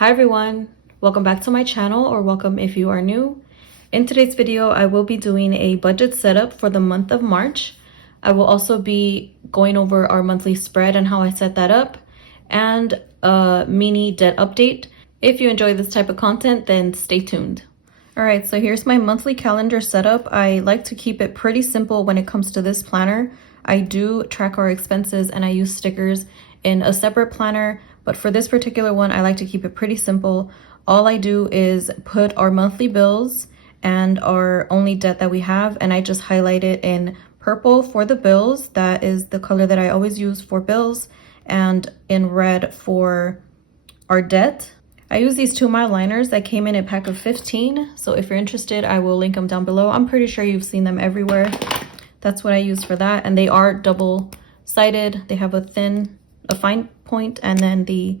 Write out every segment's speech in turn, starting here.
Hi everyone, welcome back to my channel, or welcome if you are new. In today's video, I will be doing a budget setup for the month of March. I will also be going over our monthly spread and how I set that up, and a mini debt update. If you enjoy this type of content, then stay tuned. Alright, so here's my monthly calendar setup. I like to keep it pretty simple when it comes to this planner. I do track our expenses and I use stickers in a separate planner, but for this particular one, I like to keep it pretty simple. All I do is put our monthly bills and our only debt that we have, and I just highlight it in purple for the bills. That is the color that I always use for bills, and in red for our debt. I use these 2 mile liners that came in a pack of 15. So if you're interested, I will link them down below. I'm pretty sure you've seen them everywhere. That's what I use for that. And they are double-sided. They have a fine point and then the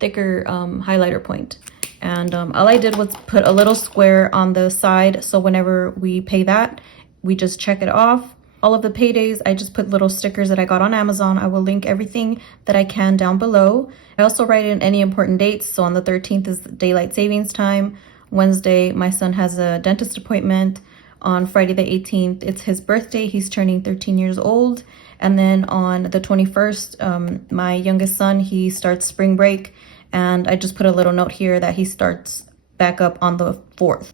thicker highlighter point. And all I did was put a little square on the side, so whenever we pay that, we just check it off. All of the paydays, I just put little stickers that I got on Amazon. I will link everything that I can down below. I also write in any important dates. So on the 13th is daylight savings time. Wednesday, my son has a dentist appointment. On Friday the 18th, it's his birthday. He's turning 13 years old. And then on the 21st, my youngest son, he starts spring break. And I just put a little note here that he starts back up on the 4th.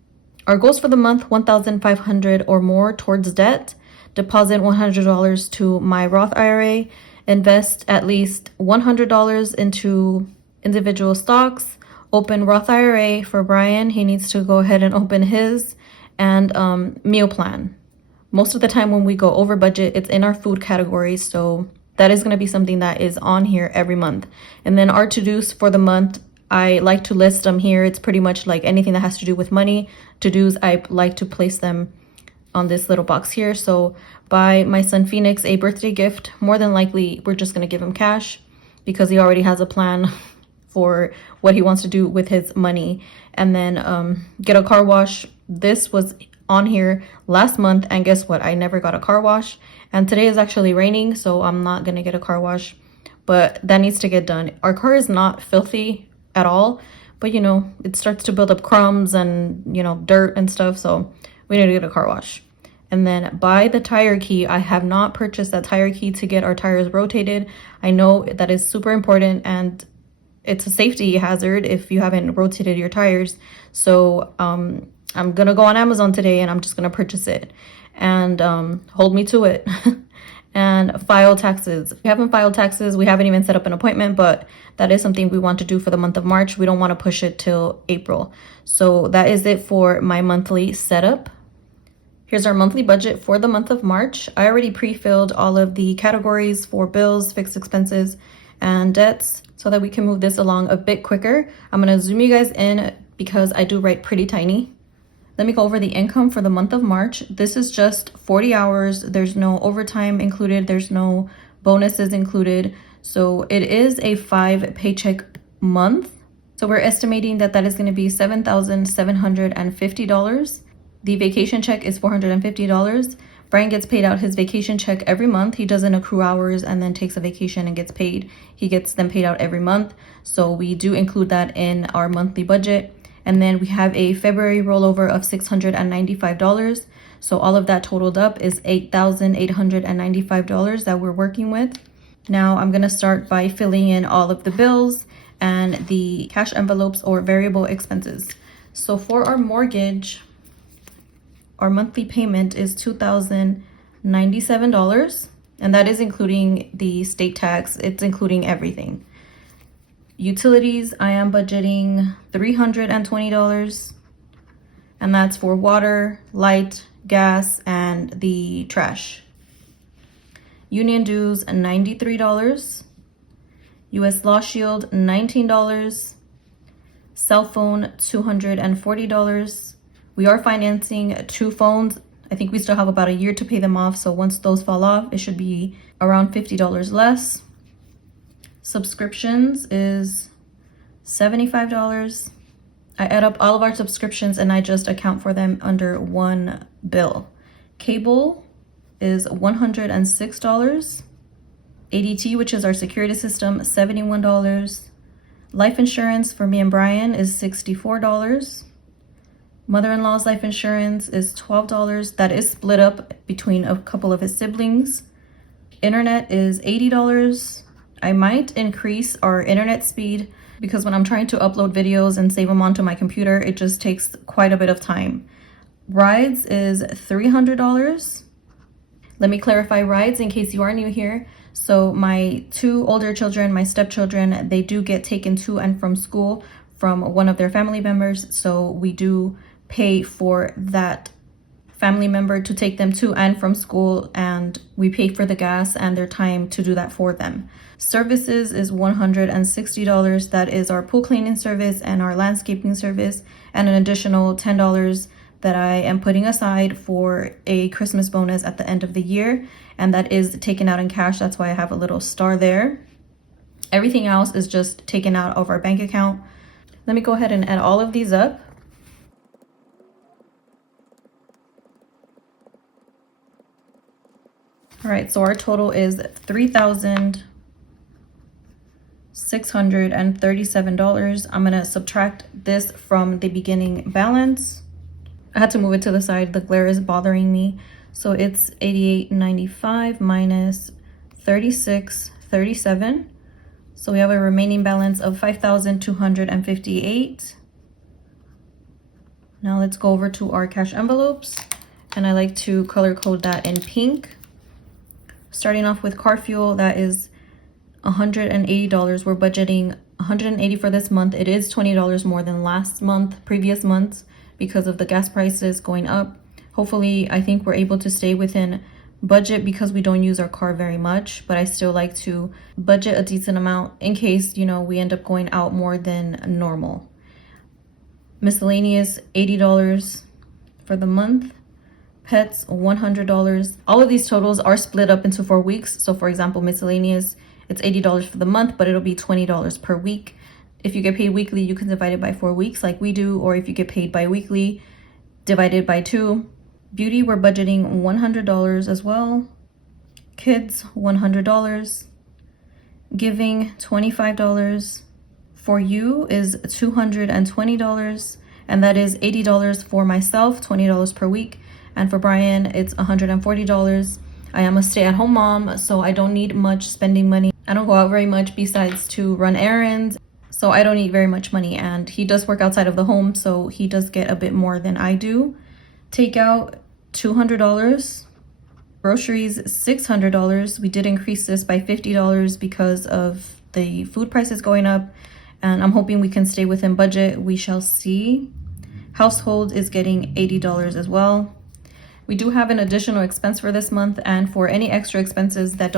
Our goals for the month: $1,500 or more towards debt. Deposit $100 to my Roth IRA. Invest at least $100 into individual stocks. Open Roth IRA for Brian. He needs to go ahead and open his. And meal plan. Most of the time when we go over budget, it's in our food category, so that is going to be something that is on here every month. And then our to-dos for the month, I like to list them here. It's pretty much like anything that has to do with money. To-dos, I like to place them on this little box here. So buy my son Phoenix a birthday gift. More than likely, we're just going to give him cash because he already has a plan for what he wants to do with his money. And then get a car wash. This was on here last month, and guess what? I never got a car wash. And today is actually raining, so I'm not gonna get a car wash, but that needs to get done. Our car is not filthy at all, but you know, it starts to build up crumbs and, you know, dirt and stuff, so we need to get a car wash. And then buy the tire key. I have not purchased that tire key to get our tires rotated. I know that is super important, and it's a safety hazard if you haven't rotated your tires. So I'm gonna go on Amazon today and I'm just gonna purchase it, and hold me to it. And file taxes. If we haven't filed taxes, we haven't even set up an appointment, but that is something we want to do for the month of March. We don't want to push it till April. So that is it for my monthly setup. Here's our monthly budget for the month of March. I already pre-filled all of the categories for bills, fixed expenses, and debts so that we can move this along a bit quicker. I'm gonna zoom you guys in because I do write pretty tiny. Let me go over the income for the month of March. This is just 40 hours. There's no overtime included. There's no bonuses included. So it is a 5 paycheck month. So we're estimating that that is going to be $7,750. The vacation check is $450. Brian gets paid out his vacation check every month. He doesn't accrue hours and then takes a vacation and gets paid. He gets them paid out every month. So we do include that in our monthly budget. And then we have a February rollover of $695. So all of that totaled up is $8,895 that we're working with. Now I'm gonna start by filling in all of the bills and the cash envelopes or variable expenses. So for our mortgage, our monthly payment is $2,097. And that is including the state tax. It's including everything. Utilities, I am budgeting $320, and that's for water, light, gas, and the trash. Union dues, $93. US Law Shield, $19. Cell phone, $240. We are financing 2 phones. I think we still have about a year to pay them off, so once those fall off, it should be around $50 less. Subscriptions is $75. I add up all of our subscriptions and I just account for them under one bill. Cable is $106. ADT, which is our security system, $71. Life insurance for me and Brian is $64. Mother-in-law's life insurance is $12. That is split up between a couple of his siblings. Internet is $80. I might increase our internet speed because when I'm trying to upload videos and save them onto my computer, it just takes quite a bit of time. Rides is $300. Let me clarify rides in case you are new here. So my two older children, my stepchildren, they do get taken to and from school from one of their family members. So we do pay for that family member to take them to and from school, and we pay for the gas and their time to do that for them. Services is $160. That is our pool cleaning service and our landscaping service, and an additional $10 that I am putting aside for a Christmas bonus at the end of the year, and that is taken out in cash. That's why I have a little star there. Everything else is just taken out of our bank account. Let me go ahead and add all of these up. All right, so our total is $3,637. I'm gonna subtract this from the beginning balance. I had to move it to the side, the glare is bothering me. So it's $88.95 minus $36.37. So we have a remaining balance of $5,258. Now let's go over to our cash envelopes, and I like to color code that in pink. Starting off with car fuel, that is $180. We're budgeting $180 for this month. It is $20 more than previous months, because of the gas prices going up. Hopefully, I think we're able to stay within budget because we don't use our car very much, but I still like to budget a decent amount in case, we end up going out more than normal. Miscellaneous, $80 for the month. Pets, $100. All of these totals are split up into 4 weeks. So for example, miscellaneous, it's $80 for the month, but it'll be $20 per week. If you get paid weekly, you can divide it by 4 weeks like we do, or if you get paid bi-weekly, divide it by 2. Beauty, we're budgeting $100 as well. Kids, $100. Giving, $25. For you is $220, and that is $80 for myself, $20 per week. And for Brian, it's $140. I am a stay-at-home mom, so I don't need much spending money. I don't go out very much besides to run errands, so I don't need very much money. And he does work outside of the home, so he does get a bit more than I do. Takeout, $200. Groceries, $600. We did increase this by $50 because of the food prices going up, and I'm hoping we can stay within budget. We shall see. Household is getting $80 as well. We do have an additional expense for this month, and for any extra expenses that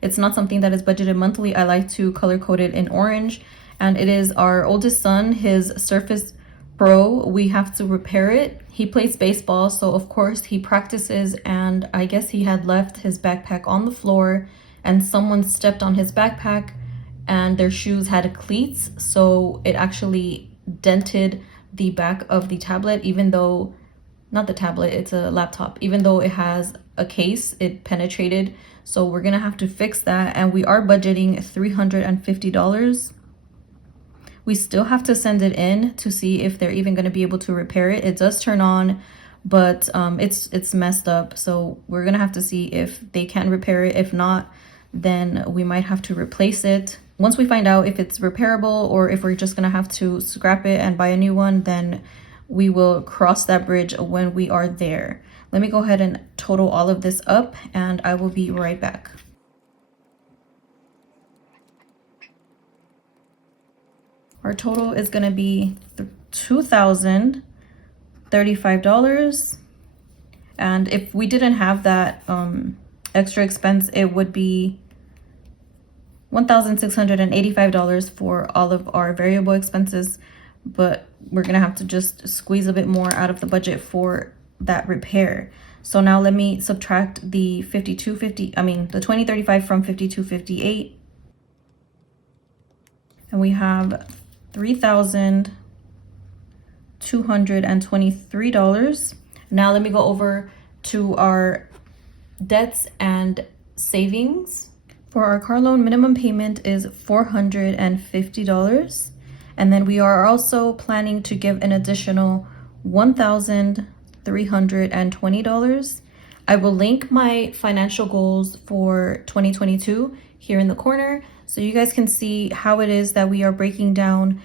it's not something that is budgeted monthly, I like to color code it in orange, and it is our oldest son, his Surface Pro. We have to repair it. He plays baseball, so of course he practices, and I guess he had left his backpack on the floor and someone stepped on his backpack and their shoes had cleats, so it actually dented the back of the tablet, even though not the tablet, it's a laptop. Even though it has a case, it penetrated. So we're gonna have to fix that, and we are budgeting $350. We still have to send it in to see if they're even gonna be able to repair it. It does turn on, but it's messed up. So we're gonna have to see if they can repair it. If not, then we might have to replace it. Once we find out if it's repairable or if we're just gonna have to scrap it and buy a new one, then we will cross that bridge when we are there. Let me go ahead and total all of this up, and I will be right back. Our total is gonna be $2,035. And if we didn't have that extra expense, it would be $1,685 for all of our variable expenses, but we're gonna have to just squeeze a bit more out of the budget for that repair. So now let me subtract the the $2035 from $5258, and we have $3,223. Now let me go over to our debts and savings. For our car loan, minimum payment is $450. And then we are also planning to give an additional $1,320. I will link my financial goals for 2022 here in the corner so you guys can see how it is that we are breaking down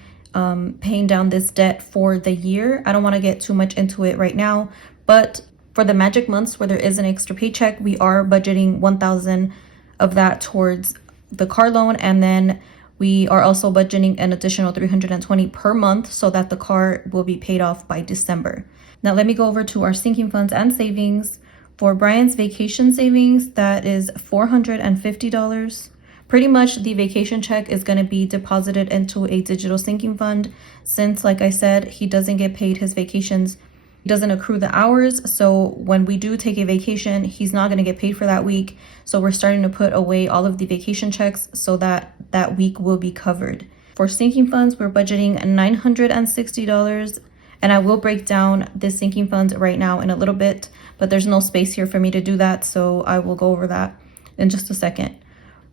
paying down this debt for the year. I don't want to get too much into it right now, but for the magic months where there is an extra paycheck, we are budgeting 1,000 of that towards the car loan, and then we are also budgeting an additional 320 per month so that the car will be paid off by December. Now let me go over to our sinking funds and savings. For Brian's vacation savings, that is $450. Pretty much the vacation check is going to be deposited into a digital sinking fund since, like I said, he doesn't get paid his vacations. He doesn't accrue the hours. So when we do take a vacation, he's not going to get paid for that week. So we're starting to put away all of the vacation checks so that that week will be covered. For sinking funds, we're budgeting $960. And I will break down this sinking fund right now in a little bit, but there's no space here for me to do that. So I will go over that in just a second.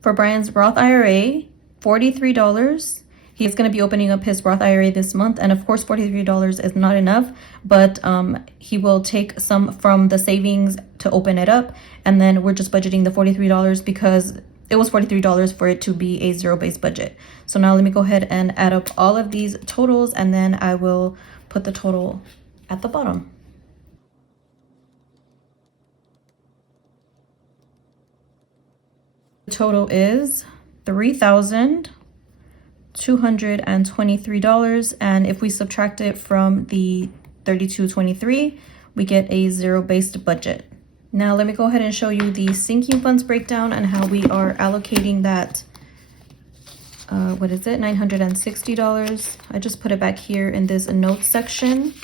For Brian's Roth IRA, $43. He's going to be opening up his Roth IRA this month. And of course, $43 is not enough, but he will take some from the savings to open it up. And then we're just budgeting the $43 because it was $43 for it to be a zero-based budget. So now let me go ahead and add up all of these totals, and then I will put the total at the bottom. The total is $3,223, and if we subtract it from the $3,223, we get a zero-based budget. Now let me go ahead and show you the sinking funds breakdown and how we are allocating that. What is it? $960. I just put it back here in this notes section,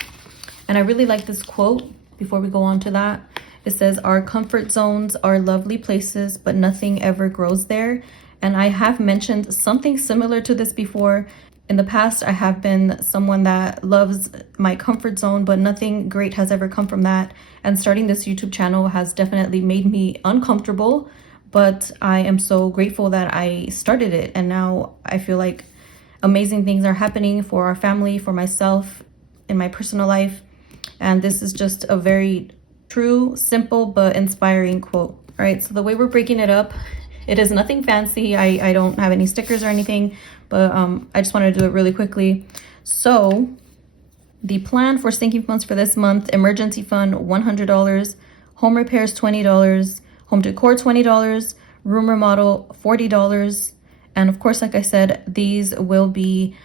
and I really like this quote. Before we go on to that, it says, "Our comfort zones are lovely places, but nothing ever grows there." And I have mentioned something similar to this before. In the past, I have been someone that loves my comfort zone, but nothing great has ever come from that. And starting this YouTube channel has definitely made me uncomfortable, but I am so grateful that I started it. And now I feel like amazing things are happening for our family, for myself, in my personal life. And this is just a very true, simple, but inspiring quote. All right, so the way we're breaking it up, it is nothing fancy. I don't have any stickers or anything, but I just wanted to do it really quickly. So the plan for sinking funds for this month: emergency fund, $100, home repairs, $20, home decor, $20, room remodel, $40. And of course, like I said, these will be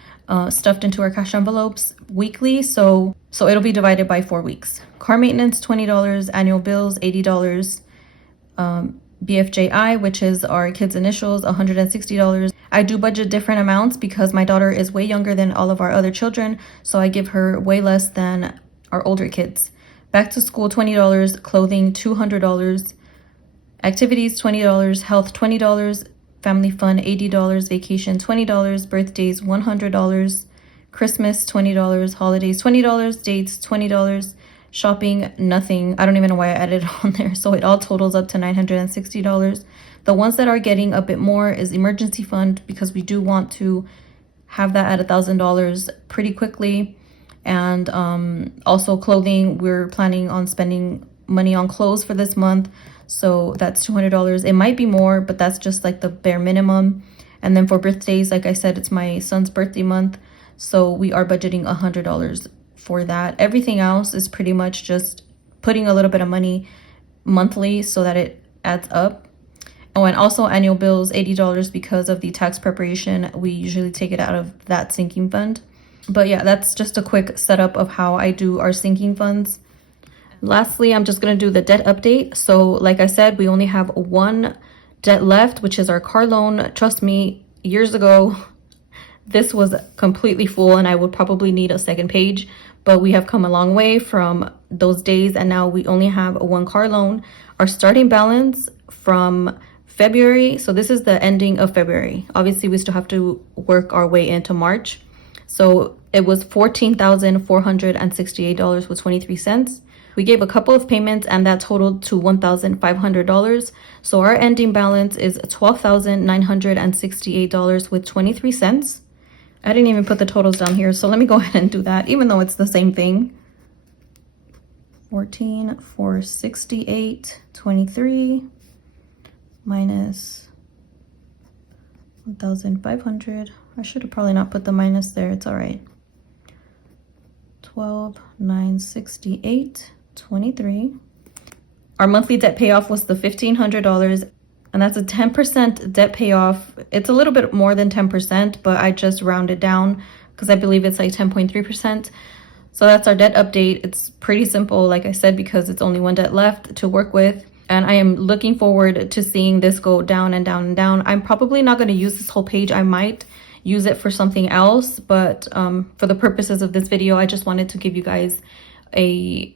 stuffed into our cash envelopes weekly. So it'll be divided by 4 weeks. Car maintenance, $20, annual bills, $80, BFJI, which is our kids' initials, $160. I do budget different amounts because my daughter is way younger than all of our other children, so I give her way less than our older kids. Back to school, $20, clothing, $200, activities, $20, health, $20, family fun, $80, vacation, $20, birthdays, $100, Christmas, $20, holidays, $20, dates, $20, shopping, nothing. I don't even know why I added it on there. So it all totals up to $960. The ones that are getting a bit more is emergency fund, because we do want to have that at $1,000 pretty quickly. And also clothing, we're planning on spending money on clothes for this month. So that's $200. It might be more, but that's just like the bare minimum. And then for birthdays, like I said, it's my son's birthday month, so we are budgeting $100 for that. Everything else is pretty much just putting a little bit of money monthly so that it adds up. Oh, and also annual bills, $80, because of the tax preparation. We usually take it out of that sinking fund. But yeah, that's just a quick setup of how I do our sinking funds. Lastly, I'm just going to do the debt update. So like I said, we only have one debt left, which is our car loan. Trust me, years ago, this was completely full and I would probably need a second page, but we have come a long way from those days, and now we only have one car loan. Our starting balance from February, so this is the ending of February. Obviously, we still have to work our way into March. So it was $14,468 with 23 cents. We gave a couple of payments and that totaled to $1,500. So our ending balance is $12,968 with 23 cents. I didn't even put the totals down here, so let me go ahead and do that, even though it's the same thing. 14,468.23 minus 1,500. I should have probably not put the minus there. It's all right. 12,968.23. Our monthly debt payoff was the $1,500, and that's a 10% debt payoff. It's a little bit more than 10%, but I just rounded down because I believe it's like 10.3%. So that's our debt update. It's pretty simple, like I said, because it's only one debt left to work with. And I am looking forward to seeing this go down and down and down. I'm probably not going to use this whole page. I might use it for something else, but for the purposes of this video, I just wanted to give you guys an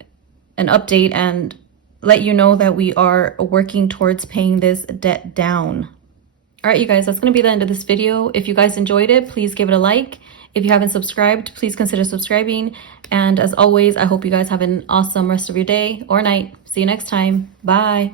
update and let you know that we are working towards paying this debt down. All right, you guys, that's going to be the end of this video. If you guys enjoyed it, please give it a like. If you haven't subscribed, please consider subscribing. And as always, I hope you guys have an awesome rest of your day or night. See you next time. Bye.